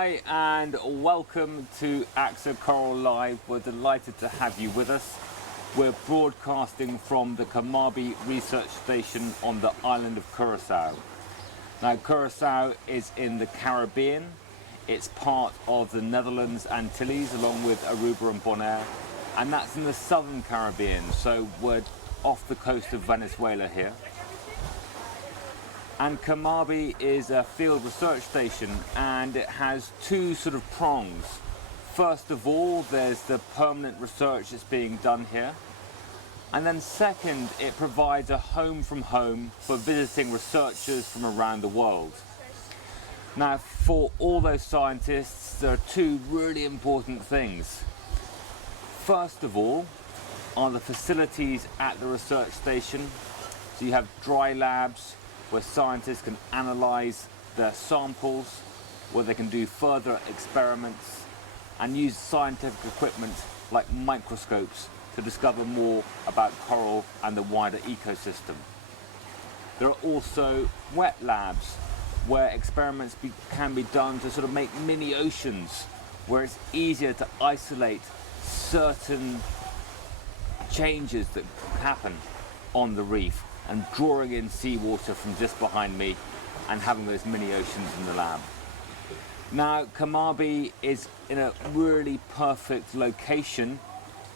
Hi and welcome to AXA Coral Live. We're delighted to have you with us. We're broadcasting from the Kamabi Research Station on the island of Curacao. Now, Curacao is in the Caribbean. It's part of the Netherlands Antilles along with Aruba and Bonaire, and that's in the southern Caribbean, so we're off the coast of Venezuela here. And Kamabi is a field research station, and it has two sort of prongs. First of all, there's the permanent research that's being done here. And then second, it provides a home from home for visiting researchers from around the world. Now, for all those scientists, there are two really important things. First of all, are the facilities at the research station. So you have dry labs, where scientists can analyze their samples, where they can do further experiments and use scientific equipment like microscopes to discover more about coral and the wider ecosystem. There are also wet labs where experiments can be done to sort of make mini oceans, where it's easier to isolate certain changes that happen on the reef, and drawing in seawater from just behind me and having those mini oceans in the lab. Now, Kamabi is in a really perfect location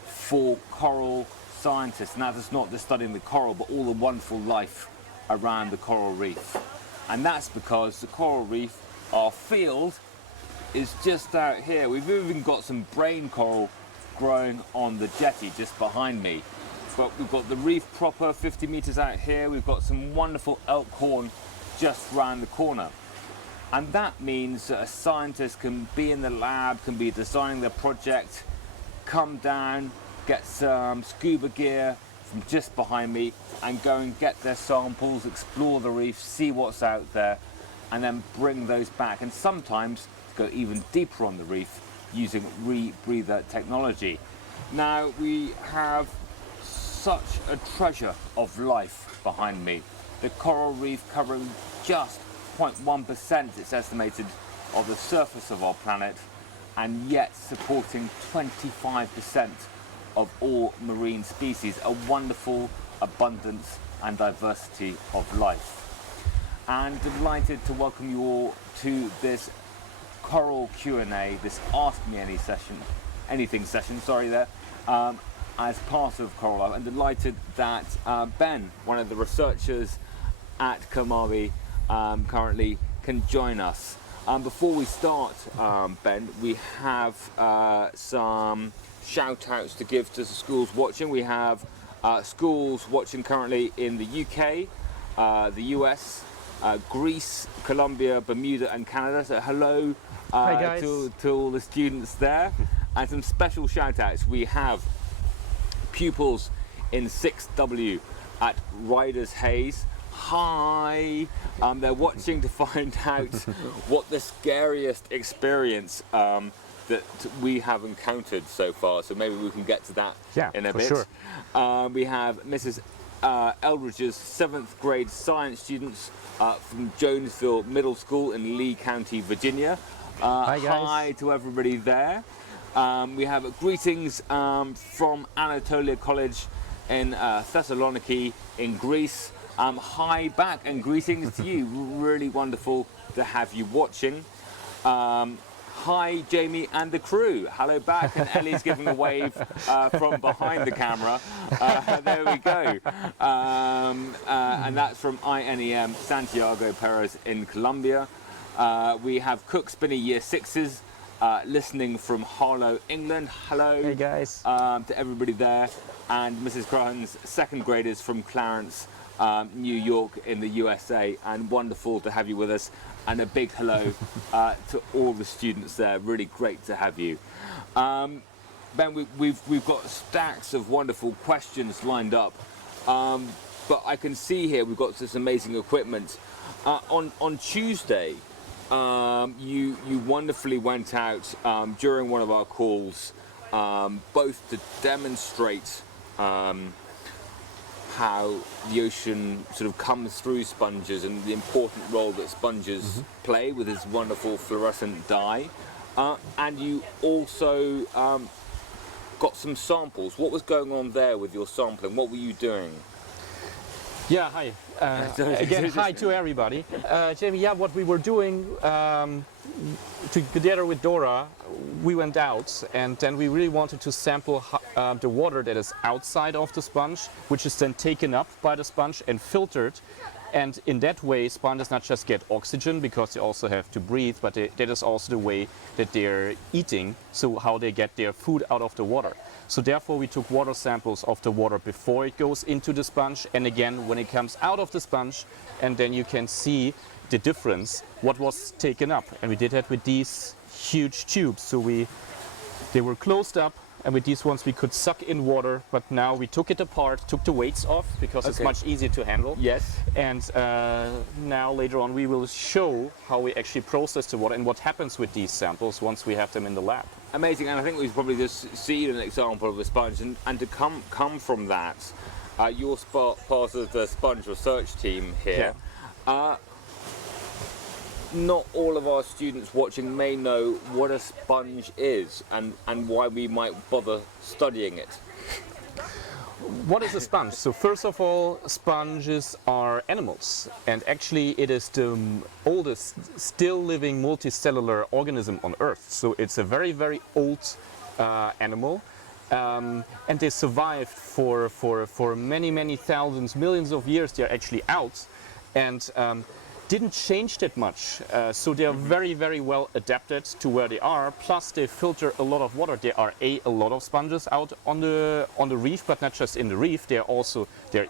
for coral scientists. Now, that's not just studying the coral, but all the wonderful life around the coral reef. And that's because the coral reef, our field, is just out here. We've even got some brain coral growing on the jetty just behind me. But we've got the reef proper 50 meters out here. We've got some wonderful elkhorn just round the corner. And that means that a scientist can be in the lab, can be designing their project, come down, get some scuba gear from just behind me and go and get their samples, explore the reef, see what's out there, and then bring those back. And sometimes go even deeper on the reef using rebreather technology. Now, we have such a treasure of life behind me. The coral reef covering just 0.1%, it's estimated, of the surface of our planet, and yet supporting 25% of all marine species, a wonderful abundance and diversity of life. And delighted to welcome you all to this coral Q&A, this Ask Me Anything session, as part of Coral Life. I'm delighted that Ben, one of the researchers at Kamabi, currently can join us. Before we start, Ben, we have some shout outs to give to the schools watching. We have schools watching currently in the UK, the US, Greece, Colombia, Bermuda and Canada. So hello to all the students there. And some special shout outs. We have pupils in 6W at Riders Hayes. Hi! They're watching to find out what the scariest experience that we have encountered so far. So maybe we can get to that in a bit. Sure. We have Mrs. Eldridge's 7th grade science students from Jonesville Middle School in Lee County, Virginia. Hi, guys. Hi to everybody there. We have greetings from Anatolia College in Thessaloniki in Greece. Hi back and greetings to you. Really wonderful to have you watching. Hi Jamie and the crew. Hello back, and Ellie's giving a wave from behind the camera. There we go. And that's from INEM Santiago Perez in Colombia. We have Cook Spinney Year 6s. Listening from Harlow, England. Hello. Hey guys. To everybody there. And Mrs. Crahan's 2nd graders from Clarence, New York in the USA. And wonderful to have you with us. And a big hello to all the students there. Really great to have you. Ben, we've got stacks of wonderful questions lined up. But I can see here we've got this amazing equipment. On Tuesday, you wonderfully went out during one of our calls, both to demonstrate how the ocean sort of comes through sponges and the important role that sponges play with this wonderful fluorescent dye. And you also got some samples. What was going on there with your sampling? What were you doing? Yeah, hi. Again, hi to everybody. Jamie, yeah, what we were doing together with Dora, we went out and then we really wanted to sample the water that is outside of the sponge, which is then taken up by the sponge and filtered. And in that way, sponges not just get oxygen because they also have to breathe, but that is also the way that they're eating, so how they get their food out of the water. So therefore we took water samples of the water before it goes into the sponge, and again when it comes out of the sponge, and then you can see the difference, what was taken up. And we did that with these huge tubes. So they were closed up, and with these ones we could suck in water, but now we took it apart, took the weights off because it's much easier to handle. Yes. And now later on we will show how we actually process the water and what happens with these samples once we have them in the lab. Amazing, and I think we've probably just seen an example of a sponge, and to come from that, you're part of the sponge research team here. Yeah. Not all of our students watching may know what a sponge is and why we might bother studying it. What is a sponge? So first of all, sponges are animals, and actually it is the oldest still living multicellular organism on Earth. So it's a very, very old animal, and they survived for many, many thousands, millions of years. They're actually out, and didn't change that much, so they are very, very well adapted to where they are. Plus they filter a lot of water. There are a lot of sponges out on the reef, but not just in the reef. They're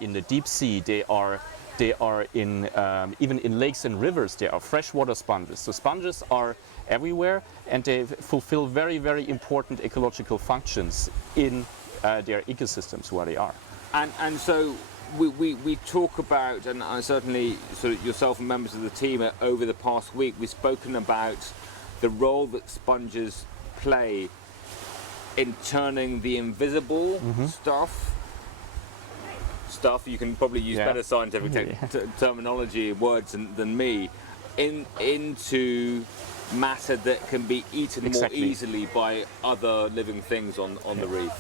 in the deep sea. They are in even in lakes and rivers. There are freshwater sponges. So sponges are everywhere, and they fulfill very, very important ecological functions in their ecosystems where they are. And so we talk about, and certainly sort of yourself and members of the team over the past week, we've spoken about the role that sponges play in turning the invisible stuff, you can probably use better scientific terminology, words than me, into matter that can be eaten more easily by other living things on the reef.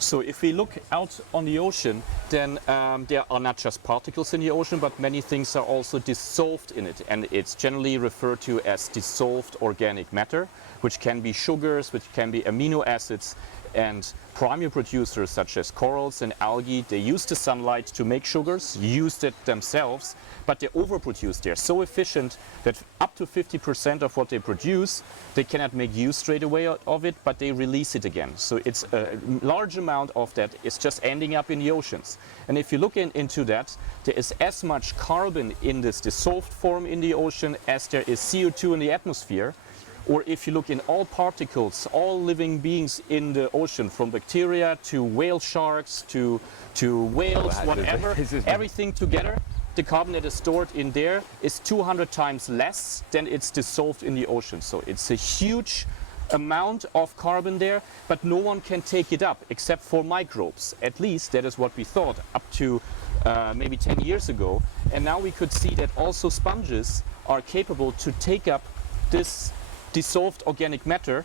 So if we look out on the ocean, then there are not just particles in the ocean, but many things are also dissolved in it. And it's generally referred to as dissolved organic matter, which can be sugars, which can be amino acids. And primary producers such as corals and algae, they use the sunlight to make sugars, use it themselves, but they overproduce. They're so efficient that up to 50% of what they produce, they cannot make use straight away of it, but they release it again. So it's a large amount of that is just ending up in the oceans. And if you look into that, there is as much carbon in this dissolved form in the ocean as there is CO2 in the atmosphere. Or if you look in all particles, all living beings in the ocean, from bacteria to whale sharks to whales, whatever, everything together, the carbon that is stored in there is 200 times less than it's dissolved in the ocean. So it's a huge amount of carbon there, but no one can take it up except for microbes. At least that is what we thought up to maybe 10 years ago. And now we could see that also sponges are capable to take up this dissolved organic matter,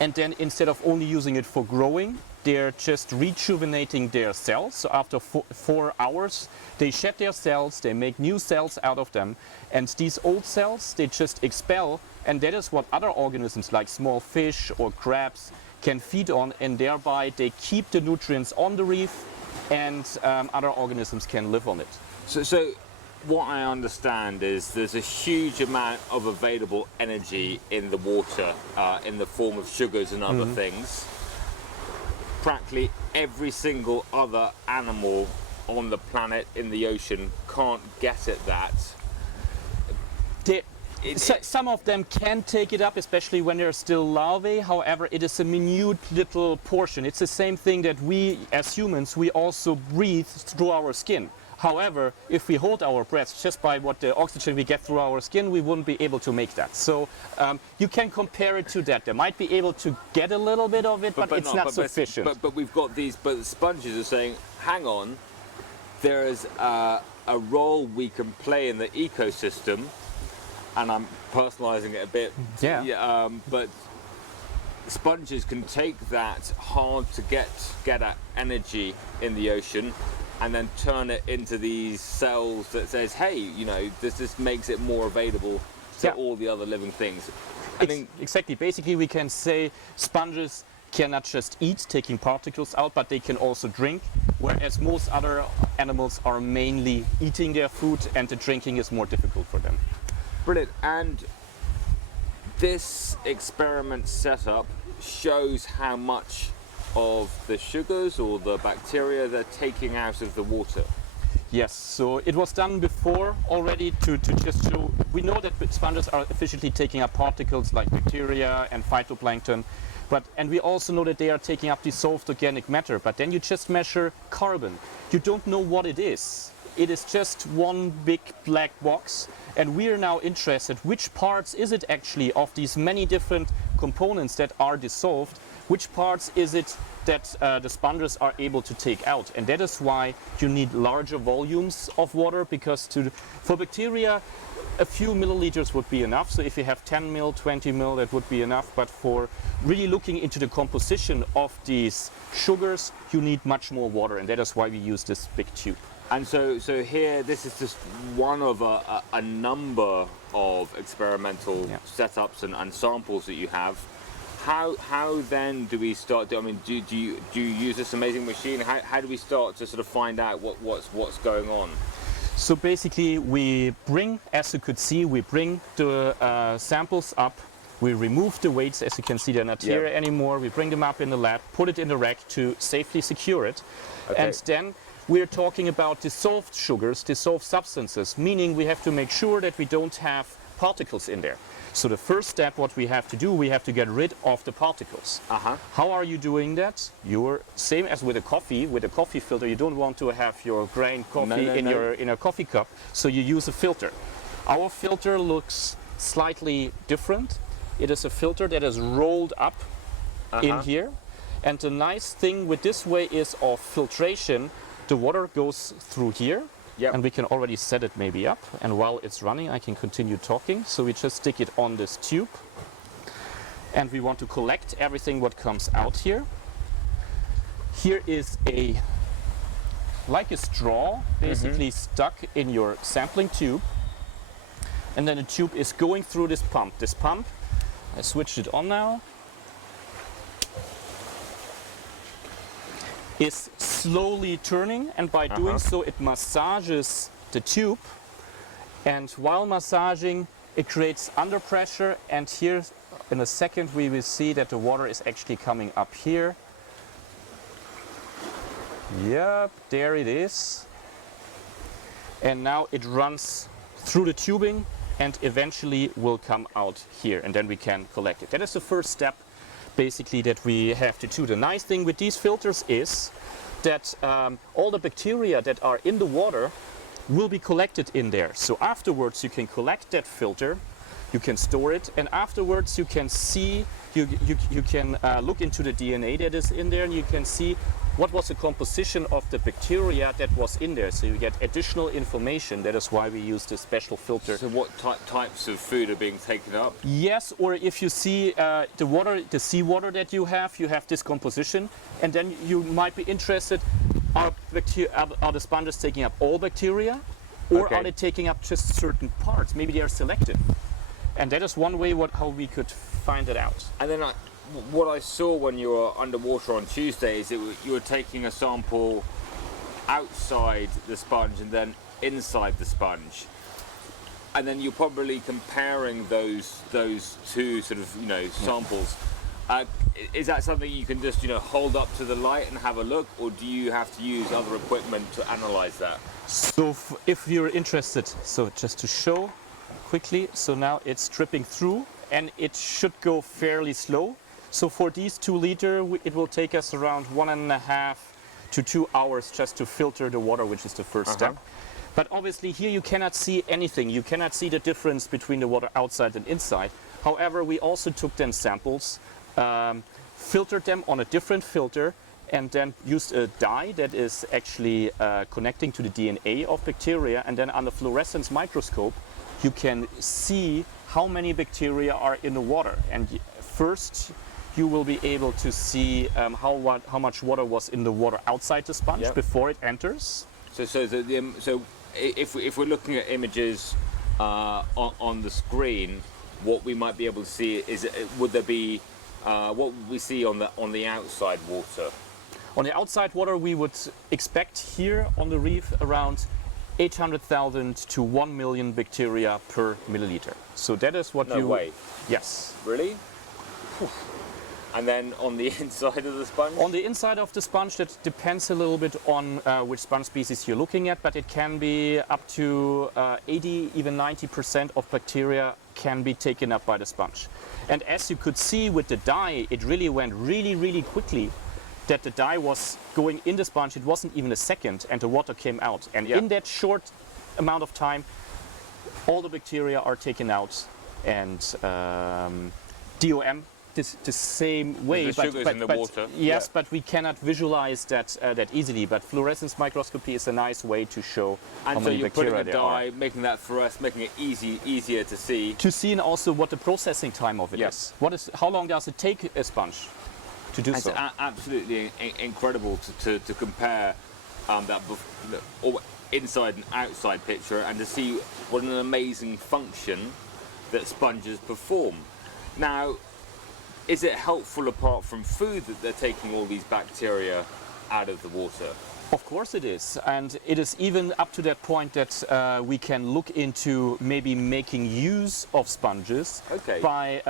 and then instead of only using it for growing, they're just rejuvenating their cells. So after 4 hours, they shed their cells, they make new cells out of them, and these old cells, they just expel, and that is what other organisms like small fish or crabs can feed on, and thereby they keep the nutrients on the reef, and other organisms can live on it. So what I understand is there's a huge amount of available energy in the water in the form of sugars and other things. Practically every single other animal on the planet in the ocean can't get at that. Some of them can take it up, especially when they're still larvae. However, it is a minute little portion. It's the same thing that we, as humans, we also breathe through our skin. However, if we hold our breath just by what the oxygen we get through our skin, we wouldn't be able to make that. So you can compare it to that. They might be able to get a little bit of it, but it's not sufficient. But we've got these, but the sponges are saying, hang on, there's a role we can play in the ecosystem, and I'm personalizing it a bit. Yeah. But sponges can take that hard to get at energy in the ocean and then turn it into these cells that says, hey, you know, this just makes it more available to all the other living things. I think Exactly. Basically, we can say sponges cannot just eat, taking particles out, but they can also drink, whereas most other animals are mainly eating their food and the drinking is more difficult for them. brilliant. And this experiment setup shows how much of the sugars or the bacteria they're taking out of the water. Yes, so it was done before already to just show, we know that sponges are efficiently taking up particles like bacteria and phytoplankton, and we also know that they are taking up dissolved organic matter, but then you just measure carbon. You don't know what it is. It is just one big black box, and we are now interested which parts is it actually of these many different components that are dissolved, which parts is it that the sponges are able to take out. And that is why you need larger volumes of water, because for bacteria a few milliliters would be enough. So if you have 10 mil, 20 mil, that would be enough. But for really looking into the composition of these sugars, you need much more water, and that is why we use this big tube. And so here, this is just one of a number of experimental setups and samples that you have. How then do we start? I mean, do you use this amazing machine? How do we start to sort of find out what's going on? So basically, we bring, as you could see, we bring the samples up. We remove the weights, as you can see, they're not here anymore. We bring them up in the lab, put it in the rack to safely secure it, and then we're talking about dissolved sugars, dissolved substances, meaning we have to make sure that we don't have particles in there. So the first step, what we have to do, we have to get rid of the particles. How are you doing that? You're same as with a coffee filter. You don't want to have your grain coffee in a coffee cup, so you use a filter. Our filter looks slightly different. It is a filter that is rolled up in here, and the nice thing with this way is of filtration. The water goes through here, and we can already set it maybe up, and while it's running I can continue talking. So we just stick it on this tube, and we want to collect everything what comes out here. Here is like a straw basically stuck in your sampling tube, and then the tube is going through this pump. This pump, I switched it on now, is slowly turning, and by doing so it massages the tube, and while massaging it creates under pressure, and here in a second we will see that the water is actually coming up here. Yep, there it is, and now it runs through the tubing and eventually will come out here, and then we can collect it. That is the first step basically that we have to do. The nice thing with these filters is that all the bacteria that are in the water will be collected in there. So afterwards you can collect that filter, you can store it, and afterwards you can see, you can look into the DNA that is in there, and you can see what was the composition of the bacteria that was in there. So you get additional information. That is why we use this special filter. So what types of food are being taken up? Yes, or if you see the seawater that you have this composition, and then you might be interested, are the sponges taking up all bacteria, or are they taking up just certain parts? Maybe they are selective. And that is one way how we could find it out. And then what I saw when you were underwater on Tuesday is you were taking a sample outside the sponge and then inside the sponge, and then you're probably comparing those two sort of samples. Is that something you can just hold up to the light and have a look, or do you have to use other equipment to analyze that? So if you're interested, so just to show quickly, so now it's dripping through and it should go fairly slow. So for these 2 liter, it will take us around 1.5 to 2 hours just to filter the water, which is the first step. But obviously here you cannot see anything. You cannot see the difference between the water outside and inside. However, we also took then samples, filtered them on a different filter, and then used a dye that is actually connecting to the DNA of bacteria, and then under fluorescence microscope you can see how many bacteria are in the water. And first you will be able to see how much water was in the water outside the sponge before it enters. So if we're looking at images on the screen, what we might be able to see is, would there be what would we see on the outside water? On the outside water, we would expect here on the reef around 800,000 to 1 million bacteria per milliliter. So that is what No way. Yes. Really? And then on the inside of the sponge? On the inside of the sponge, that depends a little bit on which sponge species you're looking at, but it can be up to 80, even 90% of bacteria can be taken up by the sponge. And as you could see with the dye, it really went really quickly, that the dye was going in the sponge. It wasn't even a second and the water came out. And in that short amount of time, all the bacteria are taken out, and DOM the same way, the sugars in the water. Yes, but we cannot visualize that that easily. But fluorescence microscopy is a nice way to show how many bacteria there are. Making that for us, making it easier to see. To see, and also what the processing time of it is. How long does it take a sponge to do so? It's absolutely incredible to compare that inside and outside picture, and to see what an amazing function that sponges perform. Now, is it helpful, apart from food, that they're taking all these bacteria out of the water? Of course it is, and it is even up to that point that we can look into maybe making use of sponges by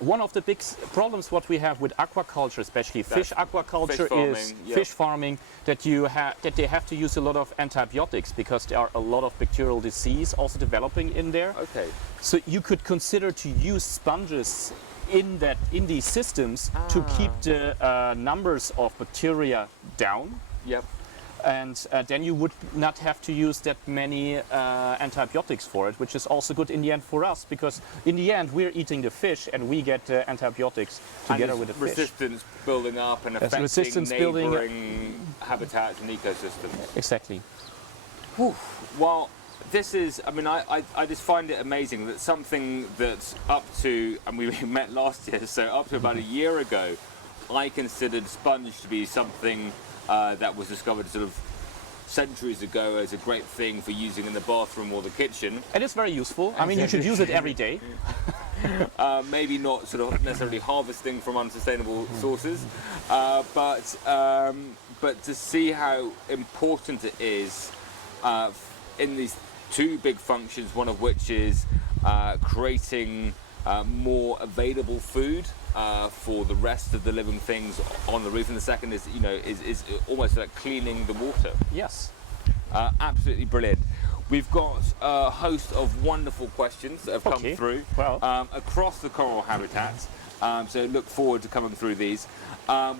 one of the big problems what we have with aquaculture, especially fish aquaculture, is fish farming, that they have to use a lot of antibiotics because there are a lot of bacterial disease also developing in there. So you could consider to use sponges in these systems to keep the numbers of bacteria down. And then you would not have to use that many antibiotics for it, which is also good in the end for us, because in the end we're eating the fish and we get antibiotics together with the fish. Resistance building up and affecting neighboring habitats and ecosystems. Exactly. Well, this is, I mean, I just find it amazing that something that's up to, and we met last year, so up to about a year ago, I considered sponge to be something that was discovered sort of centuries ago as a great thing for using in the bathroom or the kitchen. It is very useful. I mean, you should use it every day. Maybe not sort of necessarily harvesting from unsustainable sources, but to see how important it is in these two big functions, one of which is creating more available food for the rest of the living things on the reef, and the second is, is almost like cleaning the water. Yes. Absolutely brilliant. We've got a host of wonderful questions that have come through across the coral habitats, so look forward to coming through these.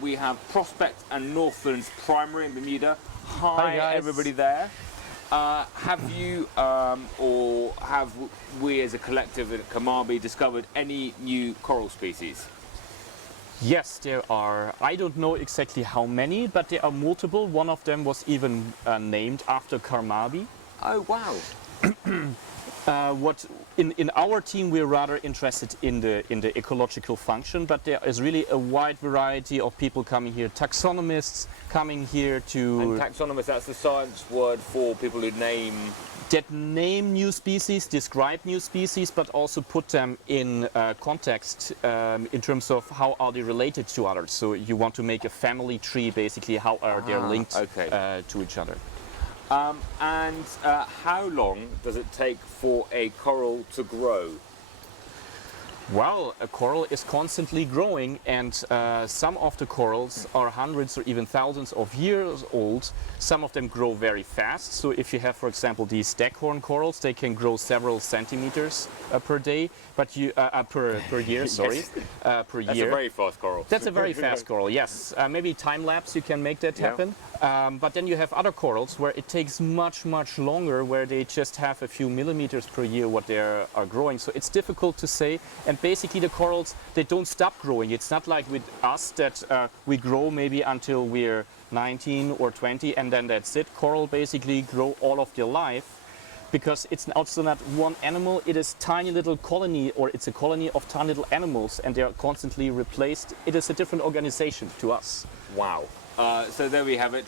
We have Prospect and Northlands Primary in Bermuda. Hi everybody there. Have you or have we as a collective at Kamabi discovered any new coral species? Yes, there are. I don't know exactly how many, but there are multiple. One of them was even named after Kamabi. Oh wow! What in our team we're rather interested in the ecological function, but there is really a wide variety of people coming here. Taxonomists coming here to. And taxonomists, that's the science word for people who name new species, describe new species, but also put them in context in terms of how are they related to others. So you want to make a family tree, basically, how are they linked to each other. And how long does it take for a coral to grow? Well, a coral is constantly growing, and some of the corals are hundreds or even thousands of years old. Some of them grow very fast. So if you have, for example, these staghorn corals, they can grow several centimeters per day, but per year. Sorry, per year. That's a very fast coral. That's a very fast coral. Yes, maybe time lapse you can make that happen. But then you have other corals where it takes much longer, where they just have a few millimeters per year what they are growing. So it's difficult to say. And and basically the corals, they don't stop growing. It's not like with us that we grow maybe until we're 19 or 20 and then that's it. Coral basically grow all of their life because it's also not one animal, it is tiny little colony, or it's a colony of tiny little animals and they are constantly replaced. It is a different organization to us. Wow. So there we have it.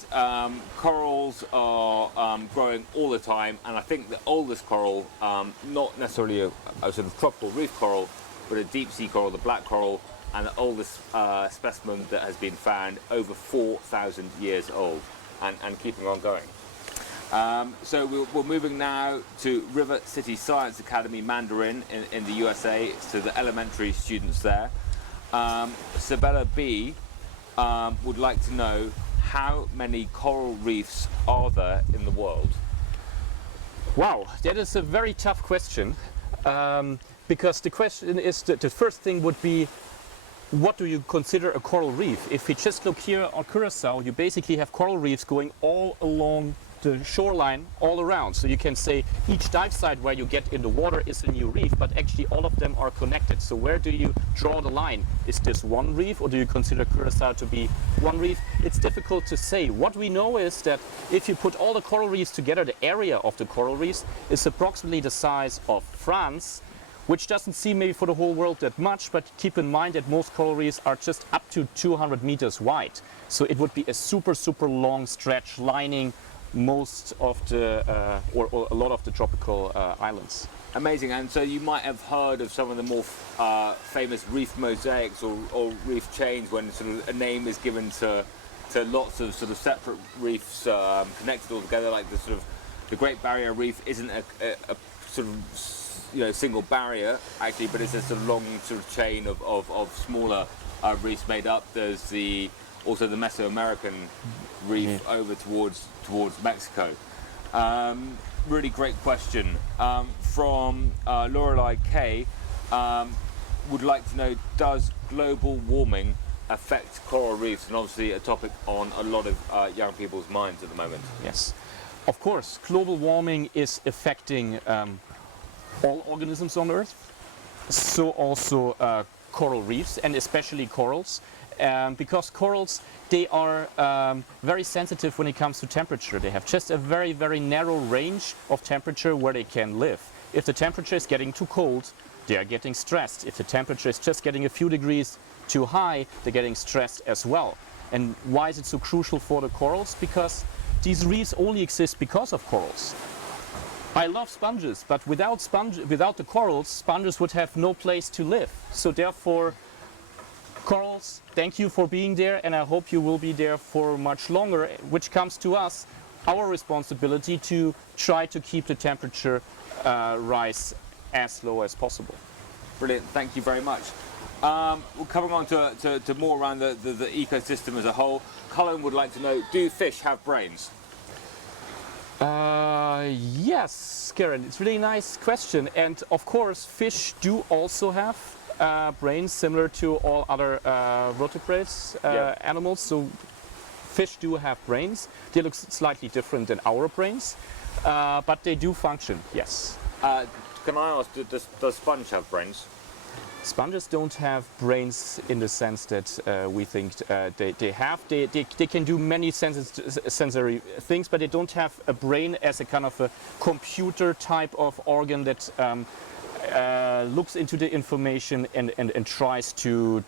Corals are growing all the time, and I think the oldest coral, not necessarily a sort of tropical reef coral, but a deep sea coral, the black coral, and the oldest specimen that has been found over 4,000 years old, and keeping on going. So we're moving now to River City Science Academy Mandarin in the USA, to the elementary students there. Sabella B would like to know, how many coral reefs are there in the world? Wow, that is a very tough question, because the question is that the first thing would be, what do you consider a coral reef? If you just look here on Curacao, you basically have coral reefs going all along the shoreline all around. So you can say each dive site where you get in the water is a new reef, but actually all of them are connected. So where do you draw the line? Is this one reef, or do you consider Curacao to be one reef? It's difficult to say. What we know is that if you put all the coral reefs together, the area of the coral reefs is approximately the size of France, which doesn't seem maybe for the whole world that much, but keep in mind that most coral reefs are just up to 200 meters wide. So it would be a super, super long stretch lining most of the, or a lot of the tropical islands. Amazing. And so you might have heard of some of the more famous reef mosaics or reef chains, when sort of a name is given to lots of sort of separate reefs connected all together, like the sort of the Great Barrier Reef isn't a sort of single barrier actually, but it's a sort of long sort of chain of smaller reefs made up. There's also the Mesoamerican reef over towards Mexico. Really great question from Lorelei K. Would like to know, does global warming affect coral reefs? And obviously a topic on a lot of young people's minds at the moment. Yes, of course, global warming is affecting all organisms on Earth, so also coral reefs, and especially corals, because corals, they are very sensitive when it comes to temperature. They have just a very, very narrow range of temperature where they can live. If the temperature is getting too cold, they are getting stressed. If the temperature is just getting a few degrees too high, they're getting stressed as well. And why is it so crucial for the corals? Because these reefs only exist because of corals. I love sponges, but without the corals, sponges would have no place to live. So therefore, corals, thank you for being there, and I hope you will be there for much longer, which comes to us, our responsibility to try to keep the temperature rise as low as possible. Brilliant, thank you very much. We're coming on to more around the ecosystem as a whole. Colin would like to know, do fish have brains? Yes, Karen, it's a really nice question. And of course, fish do also have brains similar to all other vertebrates, animals. So fish do have brains. They look slightly different than our brains, but they do function, yes. Can I ask, does sponge have brains? Sponges don't have brains in the sense that we think they have. They can do many sensory things, but they don't have a brain as a kind of a computer type of organ that looks into the information and tries to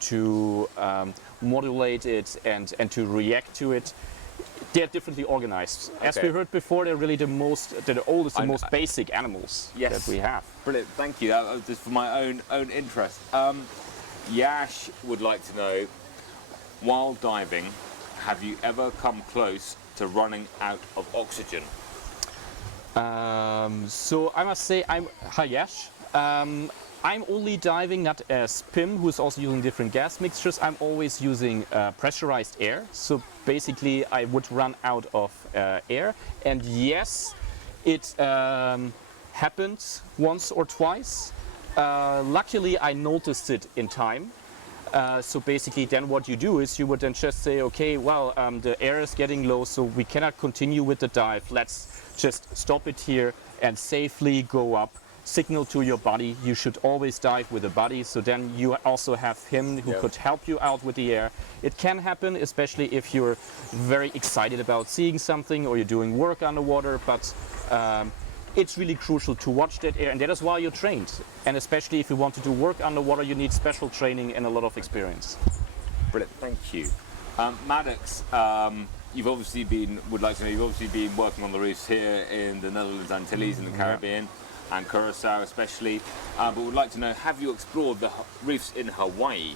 modulate it and to react to it. They're differently organized. Okay. As we heard before, they're really the oldest, the most basic animals that we have. Brilliant, thank you. That was just for my own interest. Yash would like to know, while diving, have you ever come close to running out of oxygen? So I must say, hi Yash. I'm only diving not as Pim, who's also using different gas mixtures. I'm always using pressurized air. So basically I would run out of air. And yes, it happened once or twice. Luckily I noticed it in time. So basically then what you do is you would then just say, okay, well, the air is getting low, so we cannot continue with the dive. Let's just stop it here and safely go up. signal to your buddy. You should always dive with a buddy, so then you also have him who could help you out with the air. It can happen, especially if you're very excited about seeing something or you're doing work underwater, but it's really crucial to watch that air, and that is why you're trained. And especially if you want to do work underwater, you need special training and a lot of experience. Brilliant, thank you. Maddox, you've obviously been working on the reefs here in the Netherlands, Antilles, in the Caribbean, and Curacao especially. But would like to know, have you explored the reefs in Hawaii?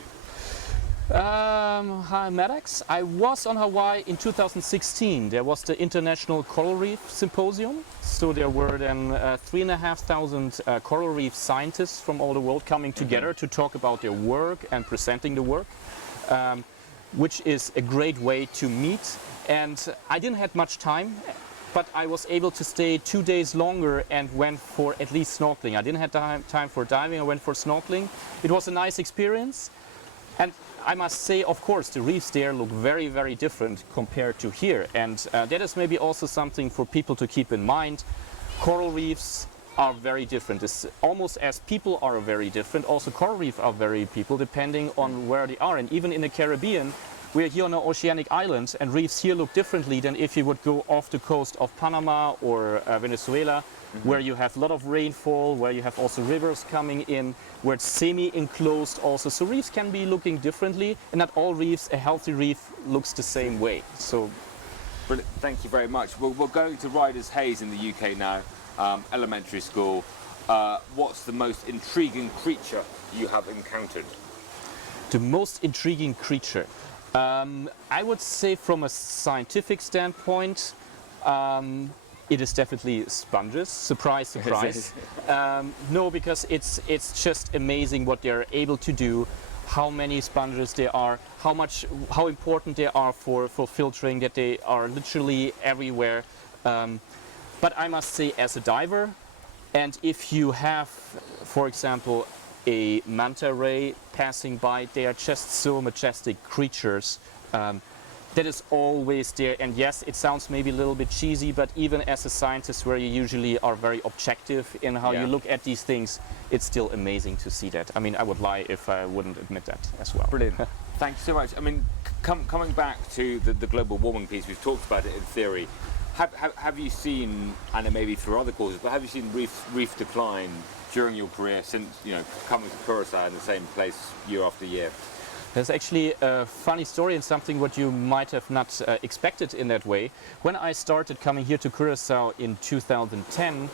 Hi Maddox. I was on Hawaii in 2016. There was the International Coral Reef Symposium. So there were then 3,500 coral reef scientists from all the world coming together to talk about their work and presenting the work, which is a great way to meet. And I didn't have much time, but I was able to stay 2 days longer and went for at least snorkeling. I didn't have time for diving, I went for snorkeling. It was a nice experience. And I must say, of course, the reefs there look very, very different compared to here. And that is maybe also something for people to keep in mind. Coral reefs are very different. It's almost as people are very different. Also, coral reefs are very people, depending on where they are. And even in the Caribbean, we're here on an oceanic island, and reefs here look differently than if you would go off the coast of Panama or Venezuela, where you have a lot of rainfall, where you have also rivers coming in, where it's semi-enclosed also. So reefs can be looking differently, and not all reefs, a healthy reef looks the same way. So, brilliant. Thank you very much. We're going to Riders Hayes in the UK now, elementary school. What's the most intriguing creature you have encountered? The most intriguing creature? I would say from a scientific standpoint, it is definitely sponges. Surprise, surprise. No, because it's just amazing what they're able to do, how many sponges there are, how important they are for filtering, that they are literally everywhere. But I must say, as a diver, and if you have, for example, a manta ray passing by, they are just so majestic creatures. That is always there, and yes, it sounds maybe a little bit cheesy, but even as a scientist where you usually are very objective in how you look at these things, it's still amazing to see that. I mean, I would lie if I wouldn't admit that as well. Brilliant. Thank you so much. I mean, coming back to the global warming piece, we've talked about it in theory. Have you seen, and it may be through other causes, but have you seen reef decline during your career since, coming to Curacao in the same place year after year? There's actually a funny story and something what you might have not expected in that way. When I started coming here to Curacao in 2010,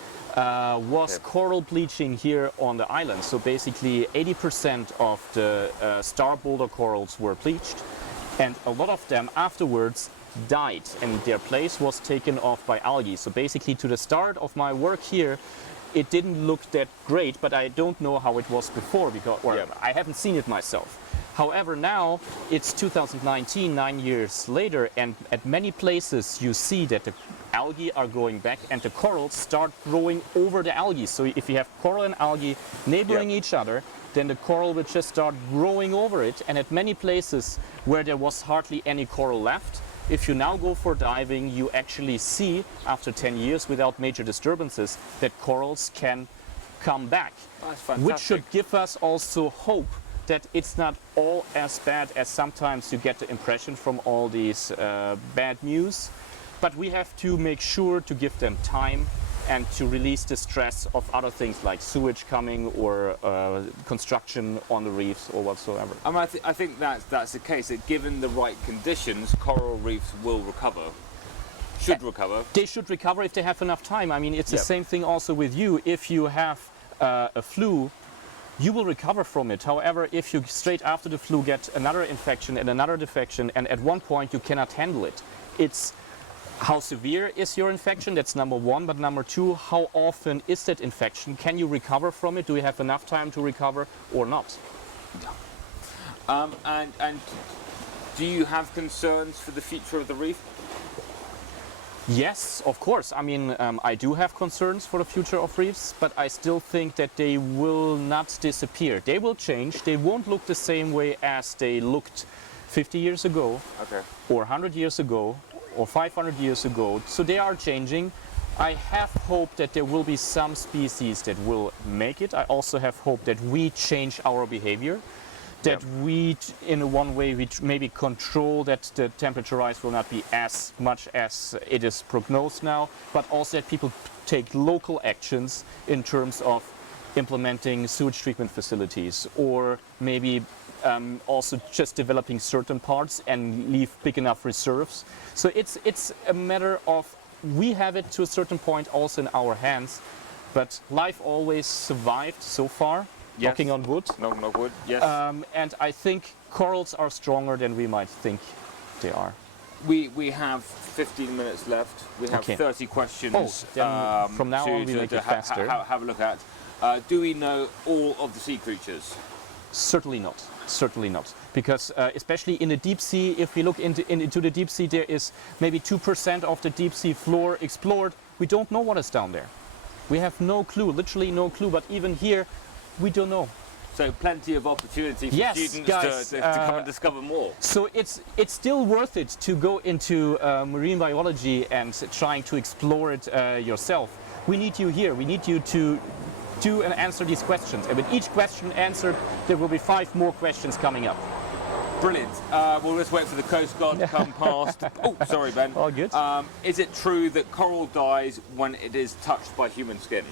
was coral bleaching here on the island. So basically 80% of the star boulder corals were bleached, and a lot of them afterwards died, and their place was taken off by algae. So basically, to the start of my work here, it didn't look that great, but I don't know how it was before, because I haven't seen it myself. However, now it's 2019, 9 years later, and at many places you see that the algae are going back and the corals start growing over the algae. So if you have coral and algae neighboring each other, then the coral will just start growing over it. And at many places where there was hardly any coral left, if you now go for diving, you actually see, after 10 years without major disturbances, that corals can come back. That's fantastic. Which should give us also hope that it's not all as bad as sometimes you get the impression from all these bad news. But we have to make sure to give them time and to release the stress of other things like sewage coming or construction on the reefs or whatsoever. I think that's the case, that given the right conditions, coral reefs will recover. Should recover. They should recover if they have enough time. I mean, it's the same thing also with you. If you have a flu, you will recover from it. However, if you straight after the flu get another infection and another infection, and at one point you cannot handle it, it's how severe is your infection? That's number one. But number two, how often is that infection? Can you recover from it? Do you have enough time to recover or not? And do you have concerns for the future of the reef? Yes, of course. I mean, I do have concerns for the future of reefs, but I still think that they will not disappear. They will change. They won't look the same way as they looked 50 years ago, or 100 years ago, or 500 years ago. So they are changing. I have hope that there will be some species that will make it. I also have hope that we change our behavior, that we, in one way, we maybe control that the temperature rise will not be as much as it is prognosed now, but also that people take local actions in terms of implementing sewage treatment facilities, or maybe also just developing certain parts and leave big enough reserves. So it's a matter of, we have it to a certain point also in our hands, but life always survived so far. Yes. Knocking on wood. No wood, yes. And I think corals are stronger than we might think they are. We have 15 minutes left. We have Okay. 30 questions. Then from now on we make it faster. Have a look at. Do we know all of the sea creatures? Certainly not. Certainly not. Because especially in the deep sea, if we look into the deep sea, there is maybe 2% of the deep sea floor explored. We don't know what is down there. We have no clue, literally no clue. But even here, we don't know. So plenty of opportunity for Yes, students guys, to come and discover more. So it's still worth it to go into marine biology and trying to explore it yourself. We need you here. We need you to do and answer these questions. And with each question answered, there will be 5 more questions coming up. Brilliant. Well, let's wait for the Coast Guard to come past. Oh, sorry, Ben. All good. Is it true that coral dies when it is touched by human skin?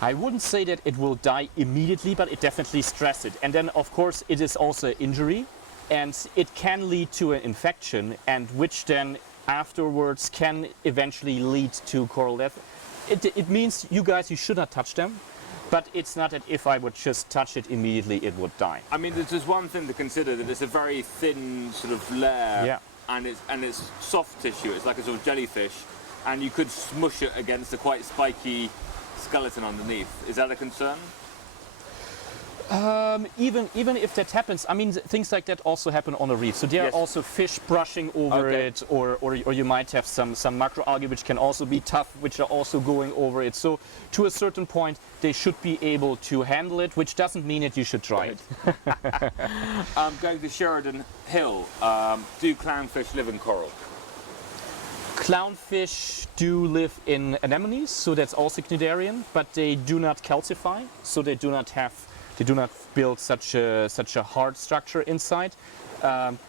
I wouldn't say that it will die immediately, but it definitely stress it. And then, of course, it is also injury, and it can lead to an infection, and which then afterwards can eventually lead to coral death. It means you guys, you should not touch them, but it's not that if I would just touch it immediately, it would die. I mean, there's just one thing to consider, that it's a very thin sort of layer, Yeah. and it's soft tissue. It's like a sort of jellyfish, and you could smush it against a quite spiky skeleton underneath. Is that a concern? Even if that happens, I mean, things like that also happen on a reef. So there Yes. are also fish brushing over Okay. it, or you might have some macroalgae which can also be tough, which are also going over it. So to a certain point, they should be able to handle it, which doesn't mean that you should try it. Going to Sheridan Hill, do clownfish live in coral? Clownfish do live in anemones, so that's also cnidarian, but they do not calcify, so they do not build such a hard structure inside.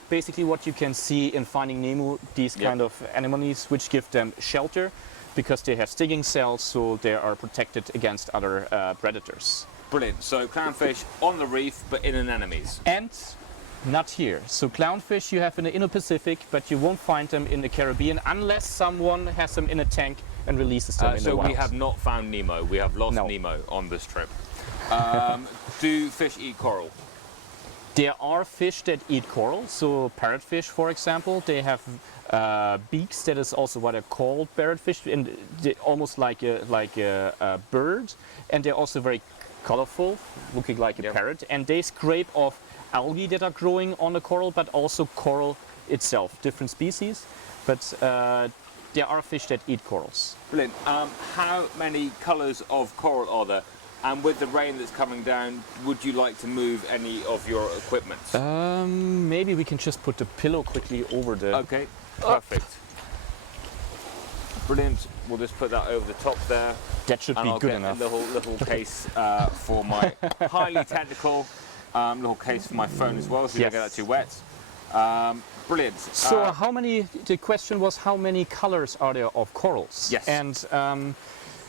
Basically, what you can see in Finding Nemo, these kind of anemones, which give them shelter, because they have stinging cells, so they are protected against other predators. Brilliant. So clownfish on the reef, but in anemones. And not here. So clownfish you have in the Indo-Pacific, but you won't find them in the Caribbean unless someone has them in a tank and releases them in the So wild. we have not found Nemo. We have lost No. Nemo on this trip. Do fish eat coral? There are fish that eat coral. So parrotfish, for example, they have beaks. That is also what are called parrotfish, and almost like a bird. And they're also very colorful, looking like a parrot. And they scrape off algae that are growing on the coral, but also coral itself, different species. But there are fish that eat corals. Brilliant. How many colours of coral are there? And with the rain that's coming down, would you like to move any of your equipment? Maybe we can just put the pillow quickly over the... Okay, perfect. Brilliant. We'll just put that over the top there. That should And be I'll good get enough. a little case for my highly technical little case for my phone as well, so you don't get that too wet. Brilliant. So how many, the question was how many colors are there of corals? Yes. And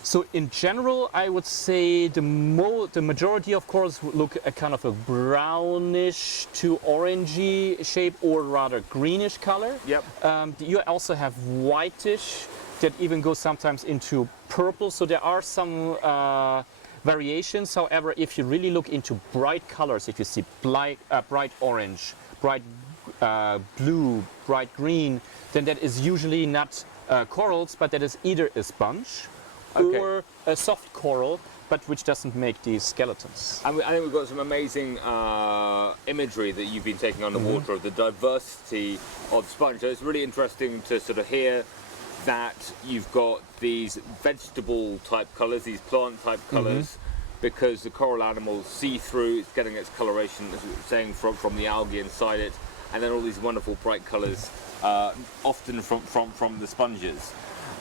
so in general, I would say the majority of corals would look a kind of a brownish to orangey shape, or rather greenish color. Yep. You also have whitish that even goes sometimes into purple. So there are some variations. However, if you really look into bright colors, if you see bright orange, bright blue, bright green, then that is usually not corals, but that is either a sponge or a soft coral, but which doesn't make these skeletons. And I think we've got some amazing imagery that you've been taking on the water of the diversity of sponge. So it's really interesting to sort of hear that you've got these vegetable type colours, these plant type colours, because the coral animals see through, it's getting its coloration, as we were saying, from the algae inside it, and then all these wonderful bright colours, often from the sponges.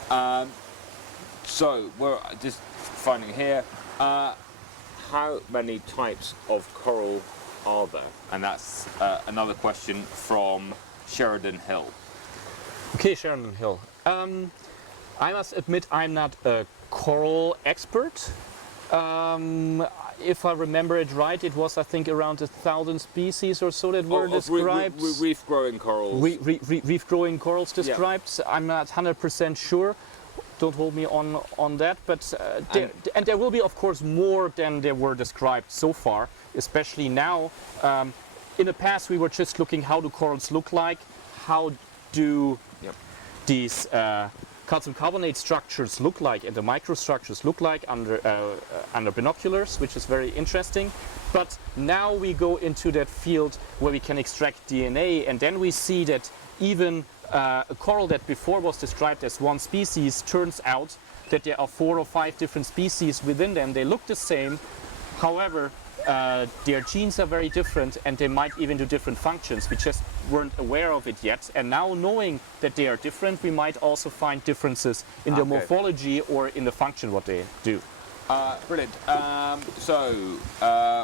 So we're just finding here, how many types of coral are there? And that's another question from Sheridan Hill. Okay, Sheridan Hill. I must admit I'm not a coral expert. If I remember it right, it was I think around 1,000 species or so that were described. Reef-growing corals. Reef-growing corals described. Yeah. I'm not 100% sure. Don't hold me on that, but and there will be of course more than there were described so far, especially now. In the past we were just looking how do corals look like, how do these calcium carbonate structures look like and the microstructures look like under binoculars, which is very interesting. But now we go into that field where we can extract DNA, and then we see that even a coral that before was described as one species turns out that there are 4 or 5 different species within them. They look the same, however, their genes are very different and they might even do different functions. We just weren't aware of it yet. And now knowing that they are different, we might also find differences in their morphology or in the function what they do. Brilliant. So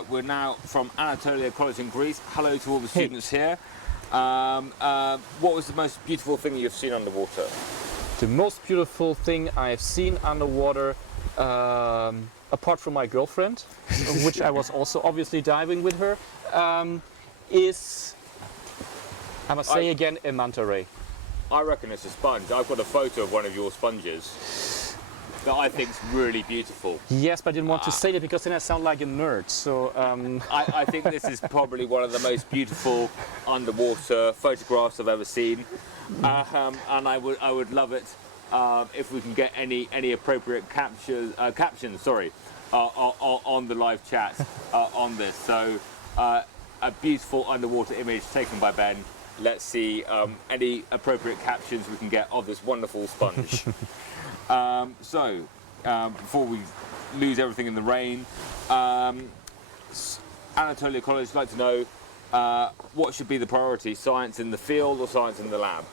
we're now from Anatolia College in Greece. Hello to all the students here. What was the most beautiful thing you've seen underwater? The most beautiful thing I've seen underwater, apart from my girlfriend, which I was also obviously diving with her, is, I must say again, a manta ray. I reckon it's a sponge. I've got a photo of one of your sponges that I think is really beautiful. Yes, but I didn't want to say that because then I sound like a nerd. So I think this is probably one of the most beautiful underwater photographs I've ever seen, and I would love it if we can get any appropriate captions. Sorry, on the live chat on this. So a beautiful underwater image taken by Ben. Let's see any appropriate captions we can get of this wonderful sponge. Before we lose everything in the rain, Anatolia College would like to know what should be the priority, science in the field or science in the lab?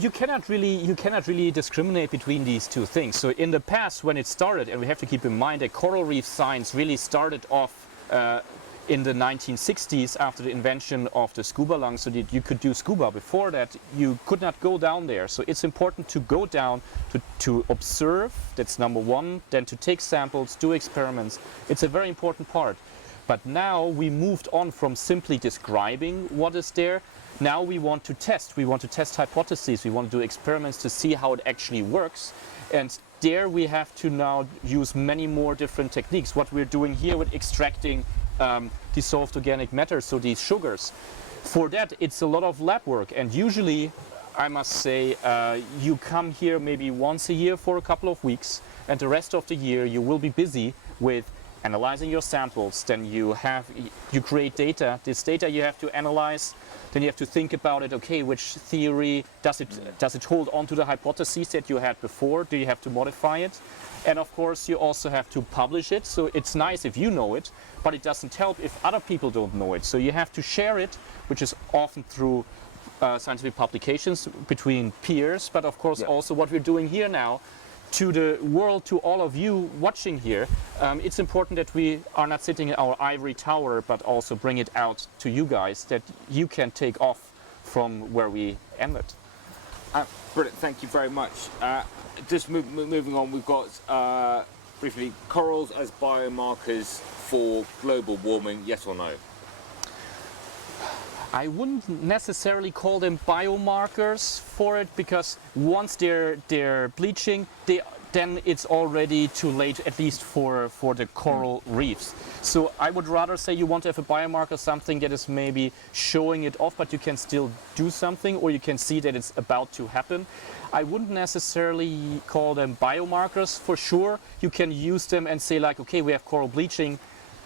You cannot really discriminate between these two things. So in the past, when it started, and we have to keep in mind that coral reef science really started off in the 1960s after the invention of the scuba lung, so that you could do scuba. Before that, you could not go down there. So it's important to go down to observe, that's number one, then to take samples, do experiments. It's a very important part. But now we moved on from simply describing what is there. Now we want to test. We want to test hypotheses. We want to do experiments to see how it actually works. And there we have to now use many more different techniques. What we're doing here with extracting dissolved organic matter, so these sugars. For that, it's a lot of lab work, and usually, I must say, you come here maybe once a year for a couple of weeks, and the rest of the year you will be busy with analyzing your samples. Then you create data. This data you have to analyze. Then you have to think about it. Okay, which theory does it hold on to the hypotheses that you had before? Do you have to modify it? And of course, you also have to publish it. So it's nice if you know it, but it doesn't help if other people don't know it. So you have to share it, which is often through scientific publications between peers, but of course also what we're doing here now to the world, to all of you watching here. It's important that we are not sitting in our ivory tower, but also bring it out to you guys, that you can take off from where we ended. Brilliant, thank you very much. Just moving on, we've got briefly corals as biomarkers for global warming, yes or no? I wouldn't necessarily call them biomarkers for it, because once they're bleaching, then it's already too late, at least for the coral reefs. So I would rather say you want to have a biomarker, something that is maybe showing it off, but you can still do something, or you can see that it's about to happen. I wouldn't necessarily call them biomarkers. For sure, you can use them and say like, okay, we have coral bleaching,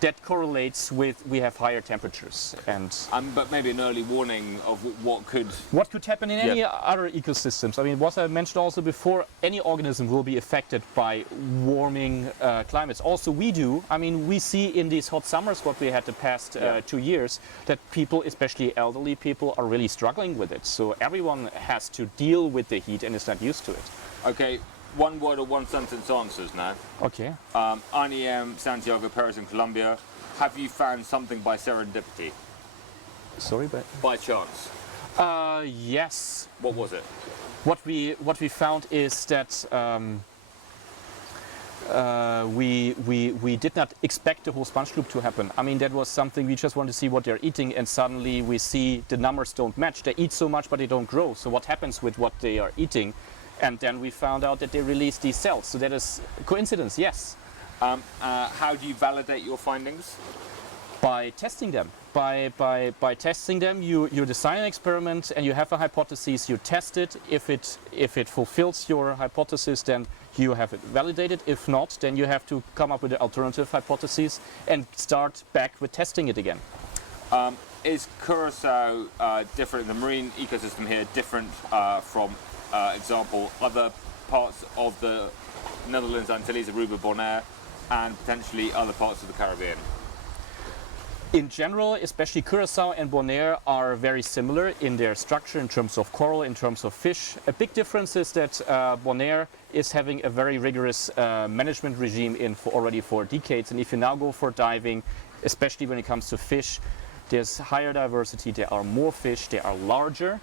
that correlates with we have higher temperatures. And but maybe an early warning of what could... what could happen in any other ecosystems? I mean, what I mentioned also before, any organism will be affected by warming climates. Also we do. I mean, we see in these hot summers what we had the past 2 years, that people, especially elderly people, are really struggling with it. So everyone has to deal with the heat and is not used to it. Okay, one word or one sentence answers now. Okay. I am Santiago Perez in Colombia. Have you found something by serendipity? Sorry, but... By chance? Yes. What was it? What we found is that we did not expect the whole sponge loop to happen. I mean, that was something we just want to see what they're eating, and suddenly we see the numbers don't match. They eat so much, but they don't grow. So what happens with what they are eating? And then we found out that they release these cells. So that is coincidence, yes. How do you validate your findings? By testing them. By testing them, you design an experiment and you have a hypothesis, you test it. If it fulfills your hypothesis, then you have it validated. If not, then you have to come up with an alternative hypothesis and start back with testing it again. Is Curacao different, the marine ecosystem here, different from, example, other parts of the Netherlands, Antilles, Aruba, Bonaire, and potentially other parts of the Caribbean? In general, especially Curacao and Bonaire are very similar in their structure in terms of coral, in terms of fish. A big difference is that Bonaire is having a very rigorous management regime already for decades. And if you now go for diving, especially when it comes to fish, there's higher diversity, there are more fish, they are larger.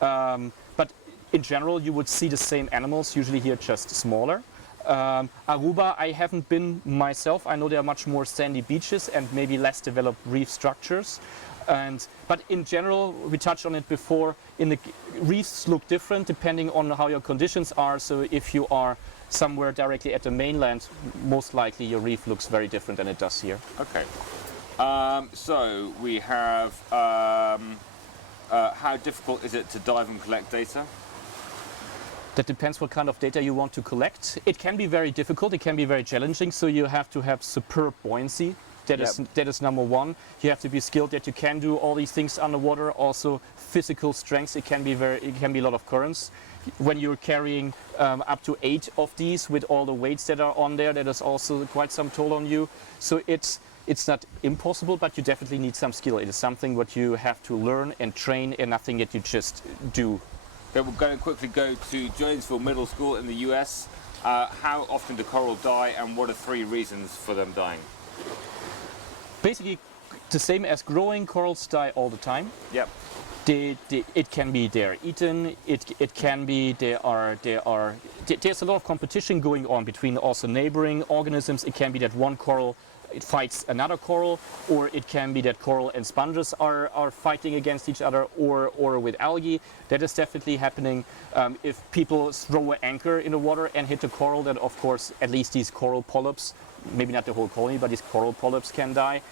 But in general, you would see the same animals, usually here just smaller. Aruba, I haven't been myself. I know there are much more sandy beaches and maybe less developed reef structures. But in general, we touched on it before, reefs look different depending on how your conditions are. So if you are somewhere directly at the mainland, most likely your reef looks very different than it does here. Okay. So we have, how difficult is it to dive and collect data? That depends what kind of data you want to collect. It can be very difficult, it can be very challenging, so you have to have superb buoyancy. That is number one. You have to be skilled that you can do all these things underwater. Also physical strength, it can be a lot of currents. When you're carrying up to 8 of these with all the weights that are on there, that is also quite some toll on you. So it's not impossible, but you definitely need some skill. It is something what you have to learn and train, and nothing that you just do. Okay, we're going to quickly go to Jonesville Middle School in the US. How often do coral die, and what are 3 reasons for them dying? Basically, the same as growing, corals die all the time. Yep. It can be they're eaten. It can be there's a lot of competition going on between also neighboring organisms. It can be that one coral it fights another coral, or it can be that coral and sponges are fighting against each other, or with algae. That is definitely happening. If people throw an anchor in the water and hit a coral, then of course at least these coral polyps, maybe not the whole colony, but these coral polyps can die.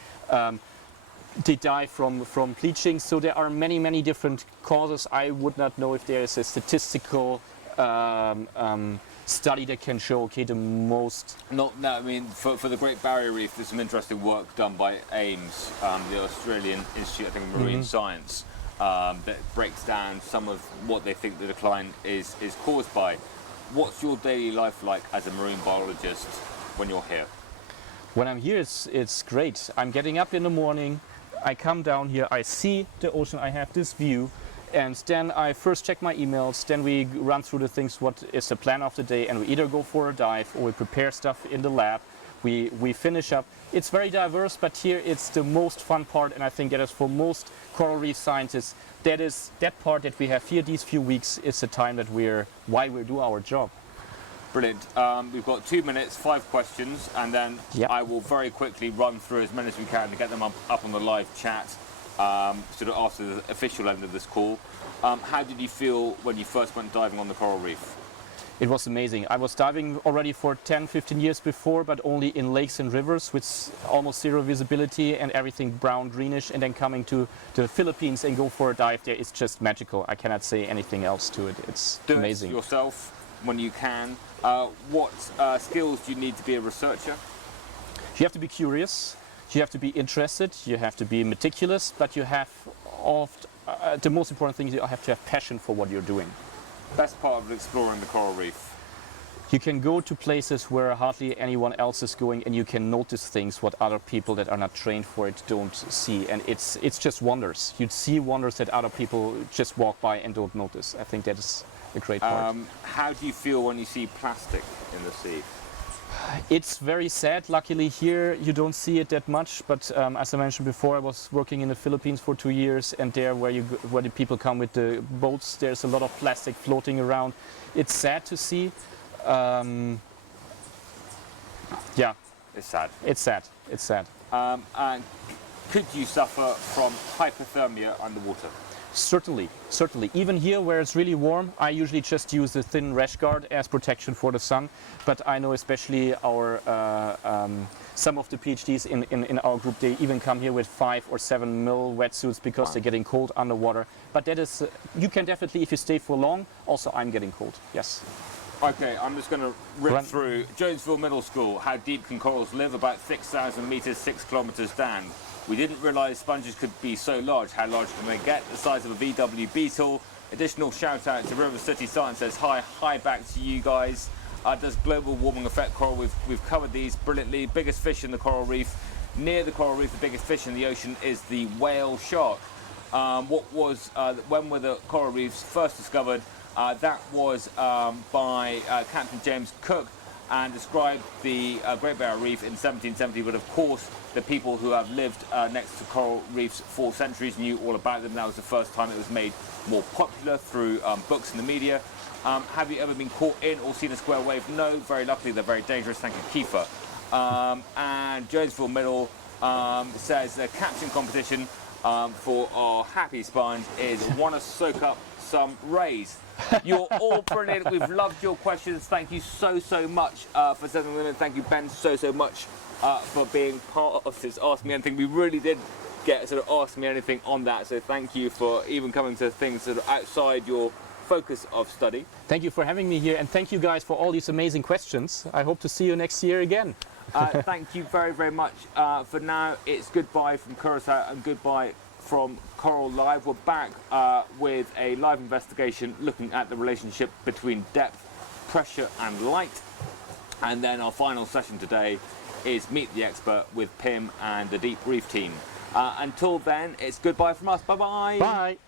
They die from bleaching. So there are many different causes. I would not know if there is a statistical study that can show, okay, the most... No, I mean, for the Great Barrier Reef, there's some interesting work done by AIMS, the Australian Institute, I think, of Marine Science, that breaks down some of what they think the decline is caused by. What's your daily life like as a marine biologist when you're here? When I'm here, it's great. I'm getting up in the morning, I come down here, I see the ocean, I have this view, and then I first check my emails, then we run through the things, what is the plan of the day, and we either go for a dive or we prepare stuff in the lab. We finish up. It's very diverse, but here it's the most fun part, and I think that is for most coral reef scientists, that part that we have here these few weeks is the time that why we do our job. Brilliant. We've got 2 minutes, 5 questions, and then I will very quickly run through as many as we can to get them up on the live chat, sort of after the official end of this call. How did you feel when you first went diving on the coral reef? It was amazing. I was diving already for 10-15 years before, but only in lakes and rivers with almost zero visibility and everything brown, greenish, and then coming to the Philippines and go for a dive there is just magical. I cannot say anything else to it. It's amazing. Do it yourself when you can. What skills do you need to be a researcher? You have to be curious. You have to be interested, you have to be meticulous, but you have the most important thing is you have to have passion for what you're doing. Best part of exploring the coral reef? You can go to places where hardly anyone else is going, and you can notice things what other people that are not trained for it don't see, and it's just wonders. You'd see wonders that other people just walk by and don't notice. I think that is a great part. How do you feel when you see plastic in the sea? It's very sad. Luckily here you don't see it that much, but as I mentioned before, I was working in the Philippines for 2 years, and there where the people come with the boats, there's a lot of plastic floating around. It's sad to see. Yeah, It's sad. it's sad. It's sad. And could you suffer from hypothermia underwater? Certainly, certainly. Even here where it's really warm, I usually just use the thin rash guard as protection for the sun. But I know especially our some of the PhDs in our group, they even come here with 5 or 7 mil wetsuits because they're getting cold underwater. But that is, you can definitely, if you stay for long, also I'm getting cold, yes. Okay, I'm just going to rip through Jonesville Middle School. How deep can corals live? About 6,000 meters, 6 kilometers down. We didn't realize sponges could be so large. How large can they get? The size of a VW Beetle. Additional shout out to River City Science says hi back to you guys. Does global warming affect coral? We've covered these brilliantly. Biggest fish in the coral reef. Near the coral reef, the biggest fish in the ocean is the whale shark. When were the coral reefs first discovered? That was by Captain James Cook, and described the Great Barrier Reef in 1770, but of course the people who have lived next to coral reefs for centuries knew all about them. That was the first time it was made more popular through books and the media. Have you ever been caught in or seen a square wave? No, very luckily they're very dangerous, thank you, Kiefer. And Jonesville Middle says the caption competition for our happy sponge is want to soak up some rays. You're all brilliant. We've loved your questions. Thank you so much for sending them in. Thank you, Ben, so much for being part of this Ask Me Anything. We really did get sort of Ask Me Anything on that, so thank you for even coming to things sort of outside your focus of study. Thank you for having me here, and thank you guys for all these amazing questions. I hope to see you next year again. Thank you very much. For now, it's goodbye from Curacao and goodbye from Coral Live. We're back with a live investigation looking at the relationship between depth, pressure and light. And then our final session today is Meet the Expert with Pim and the Deep Reef team. Until then, it's goodbye from us. Bye-bye. Bye.